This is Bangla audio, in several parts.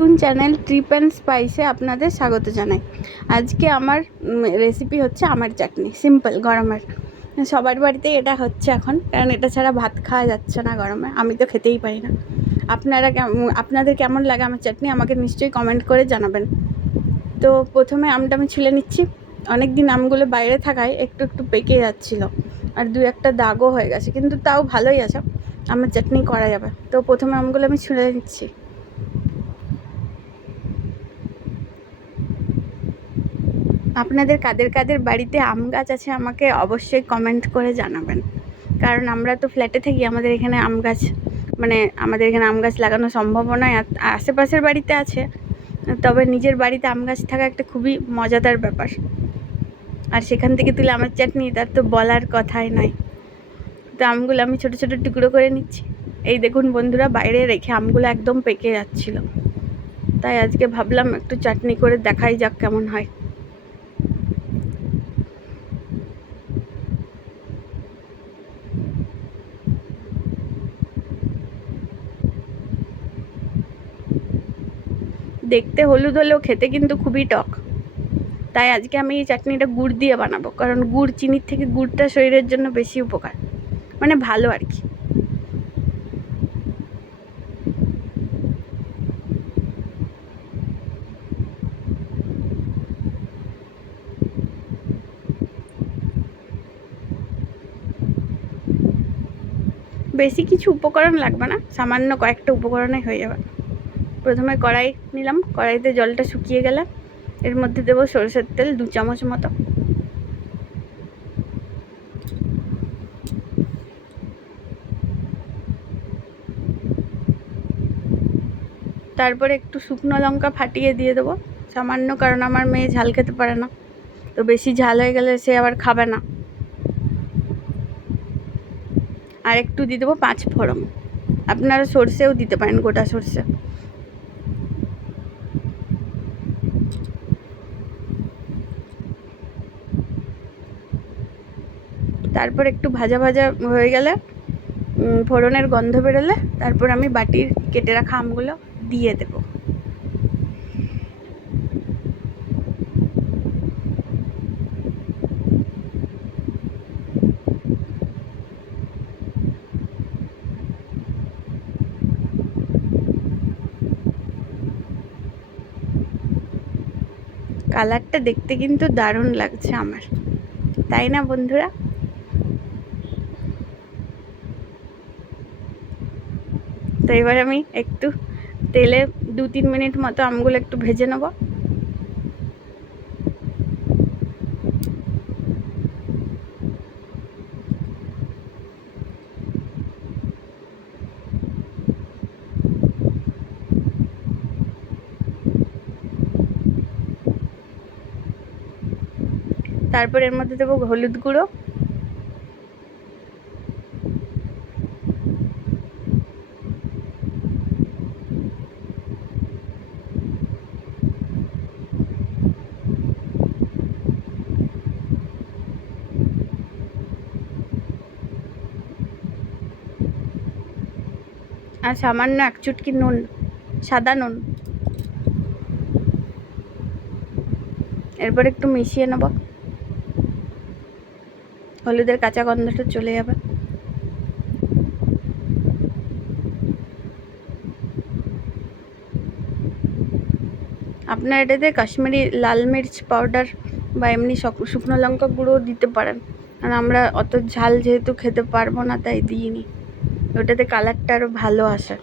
নতুন চ্যানেল ট্রিপ অ্যান্ড স্পাইসে আপনাদের স্বাগত জানাই। আজকে আমার রেসিপি হচ্ছে আমের চাটনি, সিম্পল গরমের। সবার বাড়িতেই এটা হচ্ছে এখন, কারণ এটা ছাড়া ভাত খাওয়া যাচ্ছে না গরমে। আমি তো খেতেই পারি না। আপনাদের কেমন লাগে আমার চাটনি আমাকে নিশ্চয়ই কমেন্ট করে জানাবেন। তো প্রথমে আমটা আমি ছুলে নিচ্ছি। অনেক দিন আমগুলো বাইরে থাকায় একটু একটু পেকে যাচ্ছিলো, আর দু একটা দাগও হয়ে গেছে, কিন্তু তাও ভালোই আছে, আমার চাটনি করা যাবে। তো প্রথমে আমগুলো আমি ছুলে নিচ্ছি। আপনাদের কাদের কাদের বাড়িতে আম গাছ আছে আমাকে অবশ্যই কমেন্ট করে জানাবেন, কারণ আমরা তো ফ্ল্যাটে থাকি, আমাদের এখানে আম গাছ লাগানো সম্ভব নয়। আশেপাশের বাড়িতে আছে, তবে নিজের বাড়িতে আম গাছ থাকা একটা খুবই মজাদার ব্যাপার। আর সেখান থেকে তুলে আমের চাটনি, তার তো বলার কথাই নয়। তো আমগুলো আমি ছোটো ছোটো টুকরো করে নিচ্ছি। এই দেখুন বন্ধুরা, বাইরে রেখে আমগুলো একদম পেকে যাচ্ছিল, তাই আজকে ভাবলাম একটু চাটনি করে দেখাই যাক কেমন হয়। দেখতে হলুদ হলেও খেতে কিন্তু খুবই টক, তাই আজকে আমি এই চাটনিটা গুড় দিয়ে বানাবো, কারণ গুড় চিনির থেকে গুড়টা শরীরের জন্য বেশি উপকার, মানে ভালো আর কি। বেশি কিছু উপকরণ লাগবে না, সামান্য কয়েকটা উপকরণে হয়ে যাবে। প্রথমে কড়াই নিলাম, কড়াইতে জলটা শুকিয়ে গেলে এর মধ্যে দেবো সরষের তেল 2 চামচ মতো। তারপরে একটু শুকনো লঙ্কা ফাটিয়ে দিয়ে দেবো সামান্য, কারণ আমার মেয়ে ঝাল খেতে পারে না, তো বেশি ঝাল হয়ে গেলে সে আবার খাবে না। আর একটু দিয়ে দেবো 5 ফোড়ন, আপনারা সরষেও দিতে পারেন, গোটা সরষে। তারপর একটু ভাজা ভাজা হয়ে গেলে, ফোড়নের গন্ধ বেরোলে, তারপর আমি বাটির কেটে রাখা আমগুলো দিয়ে দেব। কালারটা দেখতে কিন্তু দারুণ লাগছে আমার, তাই না বন্ধুরা? তো এবার আমি একটু তেলে 2-3 মিনিট মতো আমগুলো একটু ভেজে নেব। তারপর এর মধ্যে দেবো হলুদ গুঁড়ো, আর সামান্য 1 চুটকি নুন, সাদা নুন। এরপর একটু মিশিয়ে নেব, হলুদের কাঁচা গন্ধটা চলে যাবে। আপনারা এটাতে কাশ্মীরি লাল মির্চ পাউডার বা এমনি শুকনো লঙ্কা গুঁড়ো দিতে পারেন, আর আমরা অত ঝাল যেহেতু খেতে পারবো না তাই দিইনি, ওটাতে কালারটা আরও ভালো আসে।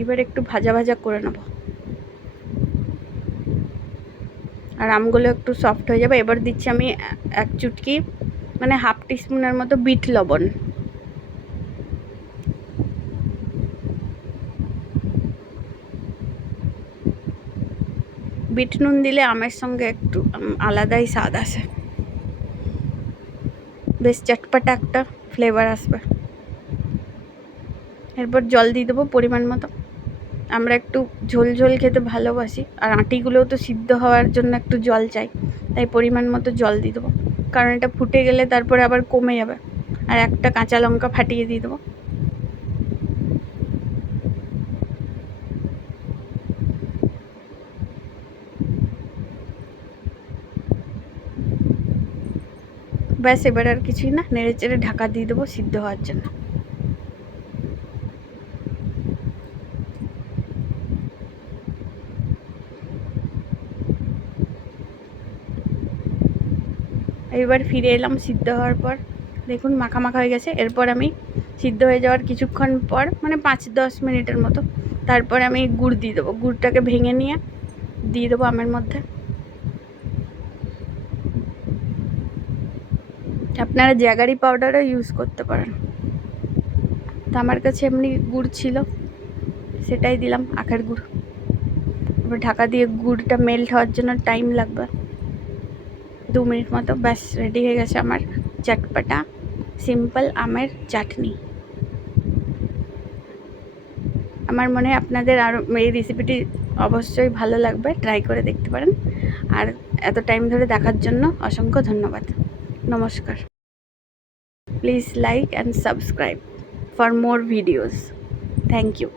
এবার একটু ভাজা ভাজা করে নেব, আর আমগুলো একটু সফট হয়ে যাবে। এবার দিচ্ছি আমি 1 চুটকি, মানে হাফ টিস্পুনের মতো বিট লবণ। বিট নুন দিলে আমের সঙ্গে একটু আলাদাই স্বাদ আসে, বেশ চটপটা একটা ফ্লেভার আসবে। এরপর জল দিয়ে দেবো পরিমাণ মতো, আমরা একটু ঝোল ঝোল খেতে ভালোবাসি, আর আঁটিগুলোও তো সিদ্ধ হওয়ার জন্য একটু জল চাই, তাই পরিমাণ মতো জল দিয়ে দেবো। কারণ এটা ফুটে গেলে তারপরে আবার কমে যাবে। আর একটা কাঁচা লঙ্কা ফাটিয়ে দিয়ে দেবো। ব্যাস, এবার আর কিছুই না, নেড়ে চেড়ে ঢাকা দিয়ে দেবো সিদ্ধ হওয়ার জন্য। এবার ফিরে এলাম সিদ্ধ হওয়ার পর। দেখুন মাখা মাখা হয়ে গেছে। এরপর আমি সিদ্ধ হয়ে যাওয়ার কিছুক্ষণ পর, মানে 5-10 মিনিটের মতো, তারপরে আমি গুড় দিয়ে দেবো। গুড়টাকে ভেঙে নিয়ে দিয়ে দেবো আমের মধ্যে। আপনারা জ্যাগারি পাউডারও ইউজ করতে পারেন। তো আমার কাছে এমনি গুড় ছিল, সেটাই দিলাম, আখের গুড়। এবার ঢাকা দিয়ে গুড়টা মেল্ট হওয়ার জন্য টাইম লাগবে 2 মিনিট মতো। ব্যাস, রেডি হয়ে গেছে আমার চটপটা সিম্পল আমের চাটনি। আমার মনে হয় আপনাদের আরও এই রেসিপিটি অবশ্যই ভালো লাগবে, ট্রাই করে দেখতে পারেন। আর এত টাইম ধরে দেখার জন্য অসংখ্য ধন্যবাদ। নমস্কার। Please like and subscribe for more videos. Thank you.